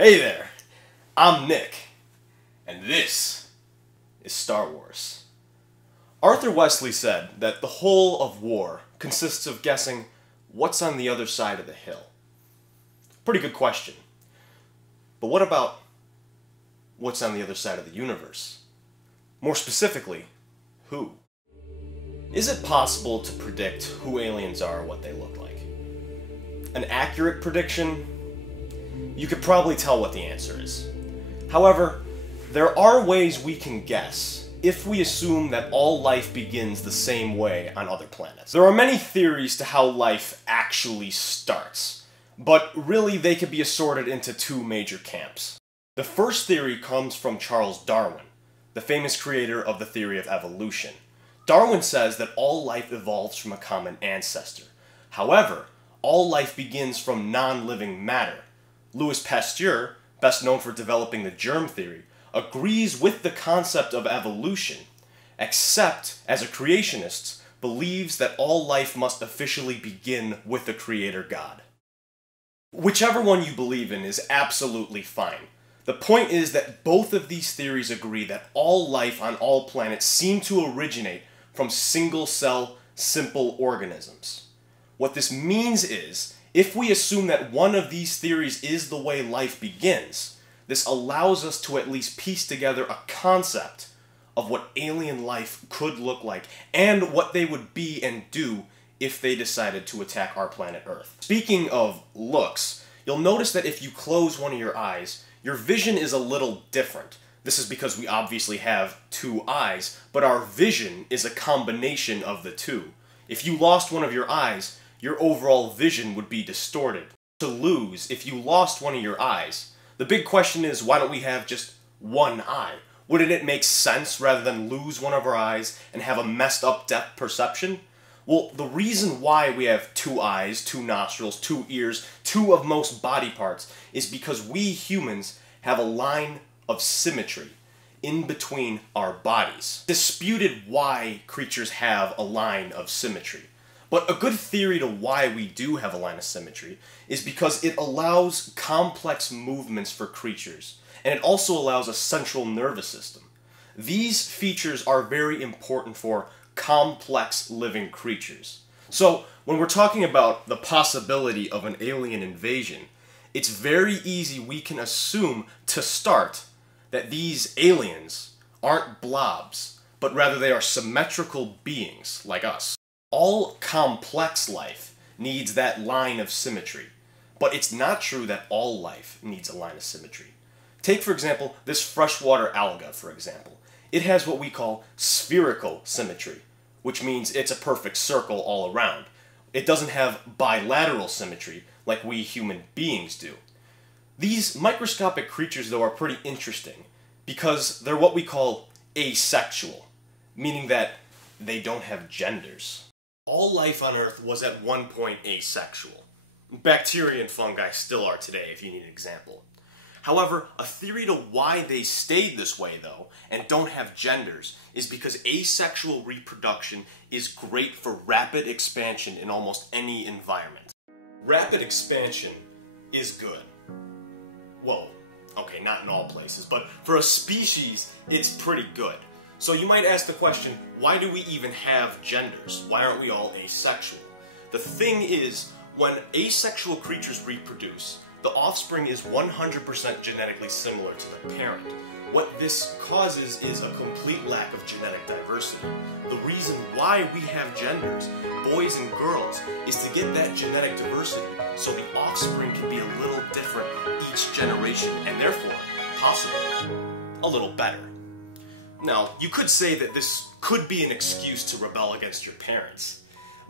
Hey there, I'm Nick, and this is Star Wars. Arthur Wesley said that the whole of war consists of guessing what's on the other side of the hill. Pretty good question. But what about what's on the other side of the universe? More specifically, who? Is it possible to predict who aliens are or what they look like? An accurate prediction? You could probably tell what the answer is. However, there are ways we can guess if we assume that all life begins the same way on other planets. There are many theories to how life actually starts, but really they could be assorted into two major camps. The first theory comes from Charles Darwin, the famous creator of the theory of evolution. Darwin says that all life evolves from a common ancestor. However, all life begins from non-living matter. Louis Pasteur, best known for developing the germ theory, agrees with the concept of evolution, except, as a creationist, believes that all life must officially begin with the creator God. Whichever one you believe in is absolutely fine. The point is that both of these theories agree that all life on all planets seem to originate from single-cell, simple organisms. What this means is, if we assume that one of these theories is the way life begins, this allows us to at least piece together a concept of what alien life could look like and what they would be and do if they decided to attack our planet Earth. Speaking of looks, you'll notice that if you close one of your eyes, your vision is a little different. This is because we obviously have two eyes, but our vision is a combination of the two. If you lost one of your eyes, your overall vision would be distorted. To lose, if you lost one of your eyes, the big question is, why don't we have just one eye? Wouldn't it make sense rather than lose one of our eyes and have a messed up depth perception? Well, the reason why we have two eyes, two nostrils, two ears, two of most body parts is because we humans have a line of symmetry in between our bodies. Disputed why creatures have a line of symmetry. But a good theory to why we do have a line of symmetry is because it allows complex movements for creatures, and it also allows a central nervous system. These features are very important for complex living creatures. So, when we're talking about the possibility of an alien invasion, it's very easy we can assume to start that these aliens aren't blobs, but rather they are symmetrical beings like us. All complex life needs that line of symmetry, but it's not true that all life needs a line of symmetry. Take, for example, this freshwater alga, for example. It has what we call spherical symmetry, which means it's a perfect circle all around. It doesn't have bilateral symmetry like we human beings do. These microscopic creatures, though, are pretty interesting because they're what we call asexual, meaning that they don't have genders. All life on Earth was at one point asexual. Bacteria and fungi still are today, if you need an example. However, a theory to why they stayed this way, though, and don't have genders, is because asexual reproduction is great for rapid expansion in almost any environment. Rapid expansion is good. Well, okay, not in all places, but for a species, it's pretty good. So you might ask the question, why do we even have genders? Why aren't we all asexual? The thing is, when asexual creatures reproduce, the offspring is 100% genetically similar to the parent. What this causes is a complete lack of genetic diversity. The reason why we have genders, boys and girls, is to get that genetic diversity so the offspring can be a little different each generation and therefore, possibly, a little better. Now, you could say that this could be an excuse to rebel against your parents,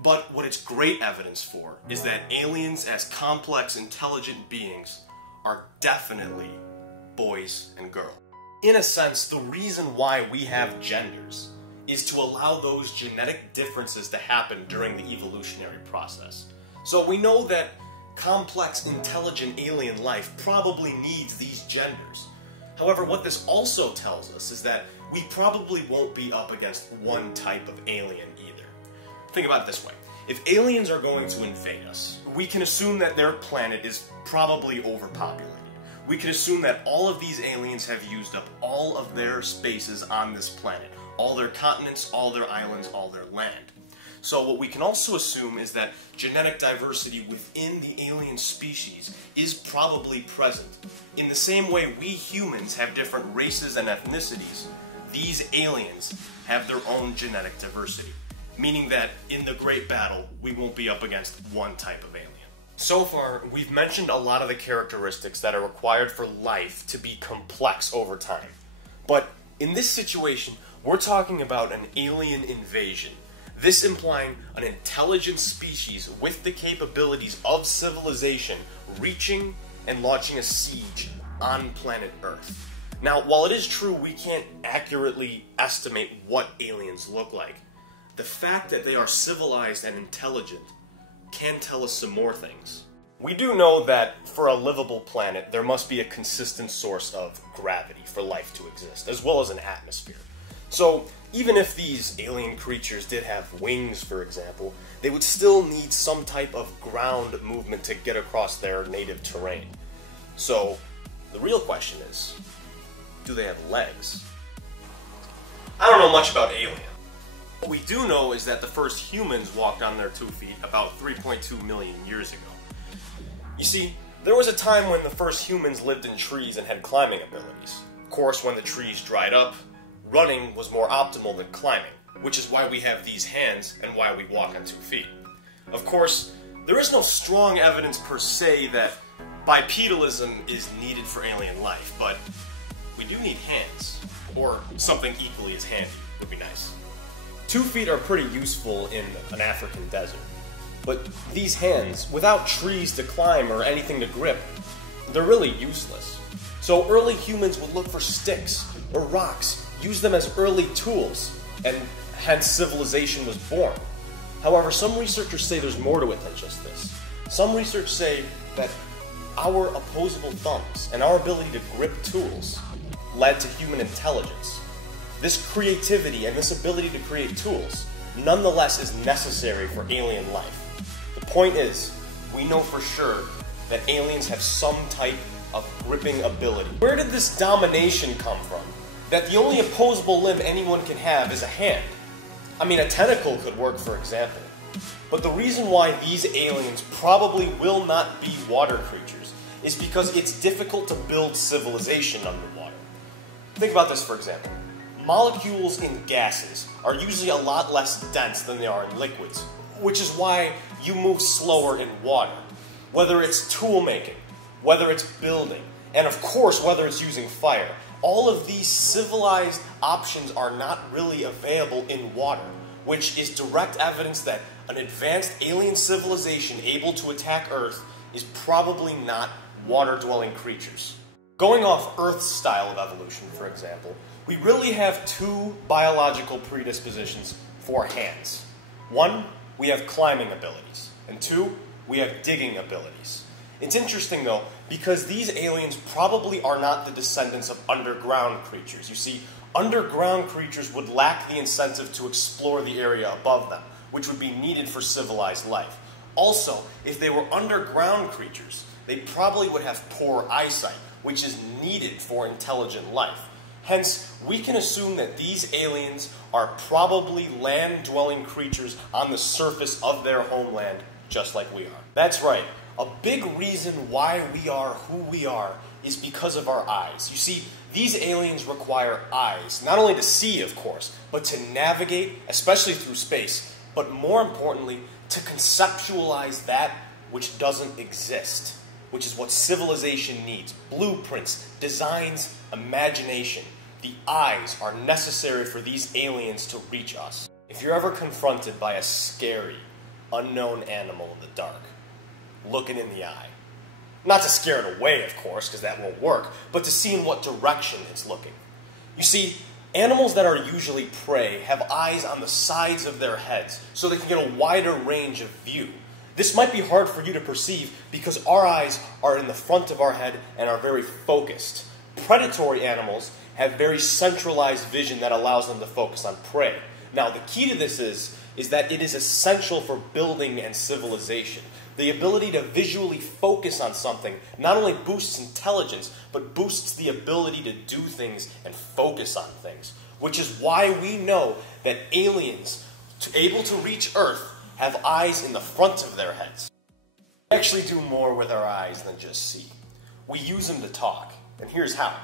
but what it's great evidence for is that aliens as complex, intelligent beings are definitely boys and girls. In a sense, the reason why we have genders is to allow those genetic differences to happen during the evolutionary process. So we know that complex, intelligent alien life probably needs these genders. However, what this also tells us is that we probably won't be up against one type of alien either. Think about it this way. If aliens are going to invade us, we can assume that their planet is probably overpopulated. we can assume that all of these aliens have used up all of their spaces on this planet. All their continents, all their islands, all their land. So what we can also assume is that genetic diversity within the alien species is probably present. In the same way we humans have different races and ethnicities, these aliens have their own genetic diversity, meaning that in the Great Battle, we won't be up against one type of alien. So far, we've mentioned a lot of the characteristics that are required for life to be complex over time. But in this situation, we're talking about an alien invasion. This implying an intelligent species with the capabilities of civilization reaching and launching a siege on planet Earth. Now, while it is true we can't accurately estimate what aliens look like, the fact that they are civilized and intelligent can tell us some more things. We do know that for a livable planet, there must be a consistent source of gravity for life to exist, as well as an atmosphere. So, even if these alien creatures did have wings, for example, they would still need some type of ground movement to get across their native terrain. So, the real question is, do they have legs? I don't know much about aliens. What we do know is that the first humans walked on their 2 feet about 3.2 million years ago. You see, there was a time when the first humans lived in trees and had climbing abilities. Of course, when the trees dried up, running was more optimal than climbing, which is why we have these hands and why we walk on 2 feet. Of course, there is no strong evidence per se that bipedalism is needed for alien life, but we do need hands, or something equally as handy would be nice. 2 feet are pretty useful in an African desert, but these hands, without trees to climb or anything to grip, they're really useless. So early humans would look for sticks or rocks, use them as early tools, and hence civilization was born. However, some researchers say there's more to it than just this. Some research say that our opposable thumbs and our ability to grip tools led to human intelligence. This creativity and this ability to create tools nonetheless is necessary for alien life. The point is, we know for sure that aliens have some type of gripping ability. Where did this domination come from? That the only opposable limb anyone can have is a hand. I mean, a tentacle could work, for example. But the reason why these aliens probably will not be water creatures is because it's difficult to build civilization underwater. Think about this, for example. Molecules in gases are usually a lot less dense than they are in liquids, which is why you move slower in water. Whether it's tool making, whether it's building, and of course whether it's using fire, all of these civilized options are not really available in water, which is direct evidence that an advanced alien civilization able to attack Earth is probably not water-dwelling creatures. Going off Earth's style of evolution, for example, we really have two biological predispositions for hands. One, we have climbing abilities, and two, we have digging abilities. It's interesting though, because these aliens probably are not the descendants of underground creatures. You see, underground creatures would lack the incentive to explore the area above them, which would be needed for civilized life. Also, if they were underground creatures, they probably would have poor eyesight, which is needed for intelligent life. Hence, we can assume that these aliens are probably land-dwelling creatures on the surface of their homeland, just like we are. That's right. A big reason why we are who we are is because of our eyes. You see, these aliens require eyes, not only to see, of course, but to navigate, especially through space, but more importantly, to conceptualize that which doesn't exist, which is what civilization needs. Blueprints, designs, imagination. The eyes are necessary for these aliens to reach us. If you're ever confronted by a scary, unknown animal in the dark, look it in the eye. Not to scare it away, of course, because that won't work, but to see in what direction it's looking. You see, animals that are usually prey have eyes on the sides of their heads, so they can get a wider range of view. This might be hard for you to perceive because our eyes are in the front of our head and are very focused. Predatory animals have very centralized vision that allows them to focus on prey. Now, the key to this is that it is essential for building and civilization. The ability to visually focus on something not only boosts intelligence, but boosts the ability to do things and focus on things. Which is why we know that aliens able to reach Earth have eyes in the front of their heads. We actually do more with our eyes than just see. We use them to talk, and here's how.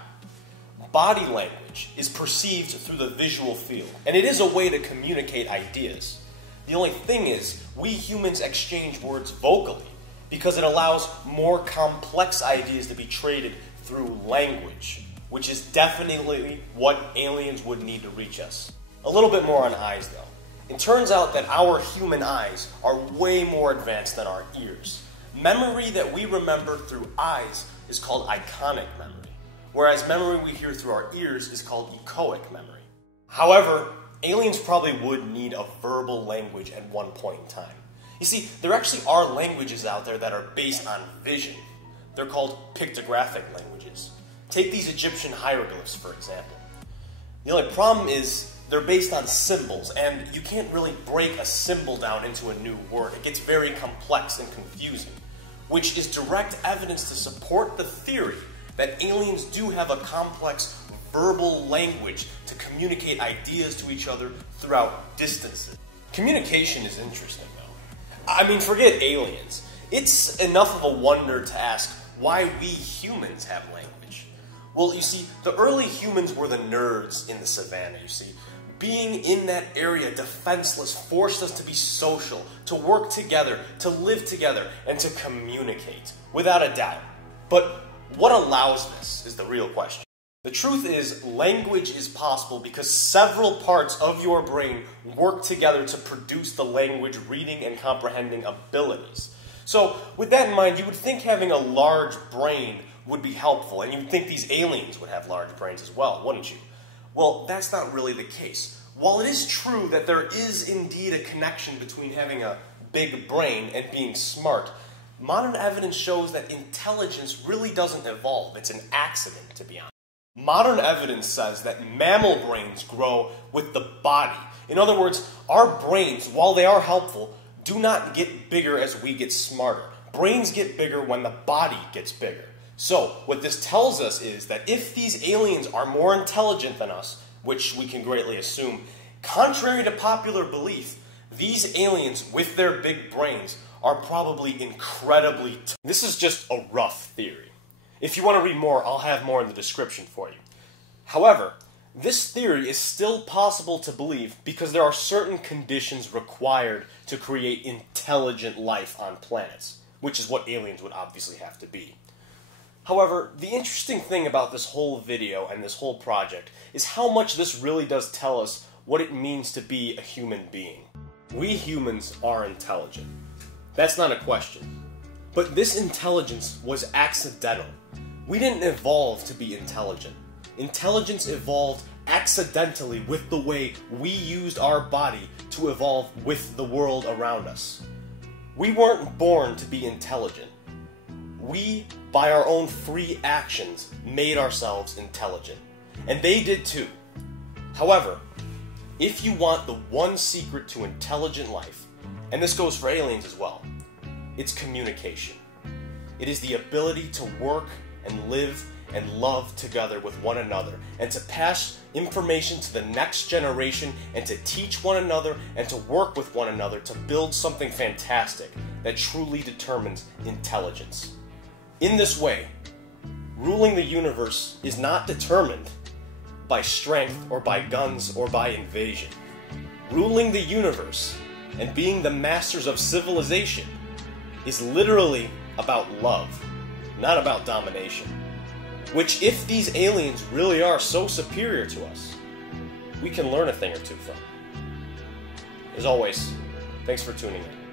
Body language is perceived through the visual field, and it is a way to communicate ideas. The only thing is, we humans exchange words vocally because it allows more complex ideas to be traded through language, which is definitely what aliens would need to reach us. A little bit more on eyes though. It turns out that our human eyes are way more advanced than our ears. Memory that we remember through eyes is called iconic memory, whereas memory we hear through our ears is called echoic memory. However, aliens probably would need a verbal language at one point in time. You see, there actually are languages out there that are based on vision. They're called pictographic languages. Take these Egyptian hieroglyphs, for example. The only problem is they're based on symbols, and you can't really break a symbol down into a new word. It gets very complex and confusing, which is direct evidence to support the theory that aliens do have a complex verbal language to communicate ideas to each other throughout distances. Communication is interesting, though. I mean, forget aliens. It's enough of a wonder to ask why we humans have language. Well, you see, the early humans were the nerds in the savannah, you see. Being in that area defenseless forced us to be social, to work together, to live together, and to communicate, without a doubt. But what allows this is the real question. The truth is, language is possible because several parts of your brain work together to produce the language reading and comprehending abilities. So, with that in mind, you would think having a large brain would be helpful, and you'd think these aliens would have large brains as well, wouldn't you? Well, that's not really the case. While it is true that there is indeed a connection between having a big brain and being smart, modern evidence shows that intelligence really doesn't evolve. It's an accident, to be honest. Modern evidence says that mammal brains grow with the body. In other words, our brains, while they are helpful, do not get bigger as we get smarter. Brains get bigger when the body gets bigger. So, what this tells us is that if these aliens are more intelligent than us, which we can greatly assume, contrary to popular belief, these aliens with their big brains are probably incredibly This is just a rough theory. If you want to read more, I'll have more in the description for you. However, this theory is still possible to believe because there are certain conditions required to create intelligent life on planets, which is what aliens would obviously have to be. However, the interesting thing about this whole video and this whole project is how much this really does tell us what it means to be a human being. We humans are intelligent. That's not a question. But this intelligence was accidental. We didn't evolve to be intelligent. Intelligence evolved accidentally with the way we used our body to evolve with the world around us. We weren't born to be intelligent. We, by our own free actions, made ourselves intelligent. And they did too. However, if you want the one secret to intelligent life, and this goes for aliens as well, it's communication. It is the ability to work and live and love together with one another, and to pass information to the next generation, and to teach one another, and to work with one another to build something fantastic that truly determines intelligence. In this way, ruling the universe is not determined by strength or by guns or by invasion. Ruling the universe and being the masters of civilization is literally about love, not about domination. Which, if these aliens really are so superior to us, we can learn a thing or two from. As always, thanks for tuning in.